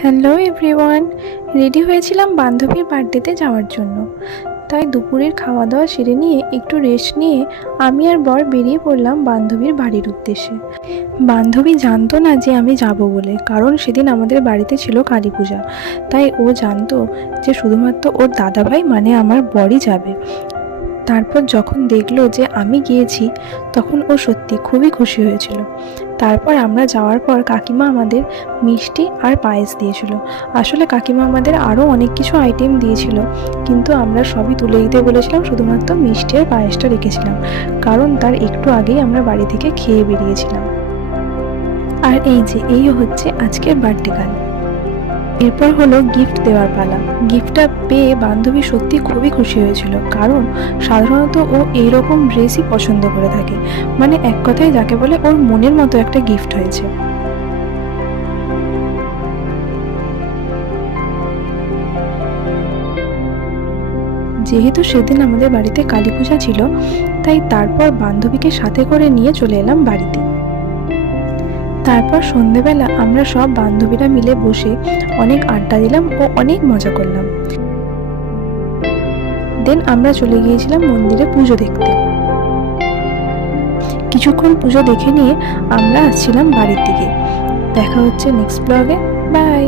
Hello everyone, ready হয়েছিলাম বান্ধবীর বার্থডেতে যাওয়ার জন্য। তাই দুপুরের খাওয়া দাওয়া সেরে নিয়ে একটু রেস্ট নিয়ে আমি আর বর বেরিয়ে পড়লাম বান্ধবীর বাড়ির উদ্দেশ্যে। বান্ধবী জানতো না যে আমি যাব বলে, কারণ সেদিন আমাদের বাড়িতে ছিল কালী পূজা। তাই ও জানতো যে শুধুমাত্র ওর দাদাভাই মানে আমার বরই যাবে। তারপর যখন দেখলো যে আমি গিয়েছি তখন ও সত্যি খুবই খুশি হয়েছিল। তারপর আমরা যাওয়ার পর কাকিমা আমাদের মিষ্টি আর পায়েস দিয়েছিল। আসলে কাকিমা আমাদের আরও অনেক কিছু আইটেম দিয়েছিল, কিন্তু আমরা সবই তুলে দিতে বলেছিলাম, শুধুমাত্র মিষ্টি আর পায়েসটা রেখেছিলাম, কারণ তার একটু আগেই আমরা বাড়ি থেকে খেয়ে বেরিয়েছিলাম। আর এই হচ্ছে আজকের বার্থডে গার্ল। এরপর হলো গিফট দেওয়ার পালা। গিফটটা পেয়ে বান্ধবী সত্যি খুবই খুশি হয়েছিল, কারণ সাধারণত ও এইরকম ড্রেসই পছন্দ করে থাকে। মানে এক কথায় যাকে বলে ওর মনের মতো একটা গিফট হয়েছে। যেহেতু সেদিন আমাদের বাড়িতে কালী পূজা ছিল, তাই তারপর বান্ধবীকে সাথে করে নিয়ে চলে এলাম বাড়িতে। তারপর সন্ধেবেলা আমরা সব বান্ধবীরা মিলে বসে অনেক আড্ডা দিলাম ও অনেক মজা করলাম। দেন আমরা চলে গিয়েছিলাম মন্দিরে পুজো দেখতে। কিছুক্ষণ পুজো দেখে নিয়ে আমরা আসছিলাম বাড়ির দিকে। দেখা হচ্ছে নেক্সট ব্লগে। বাই।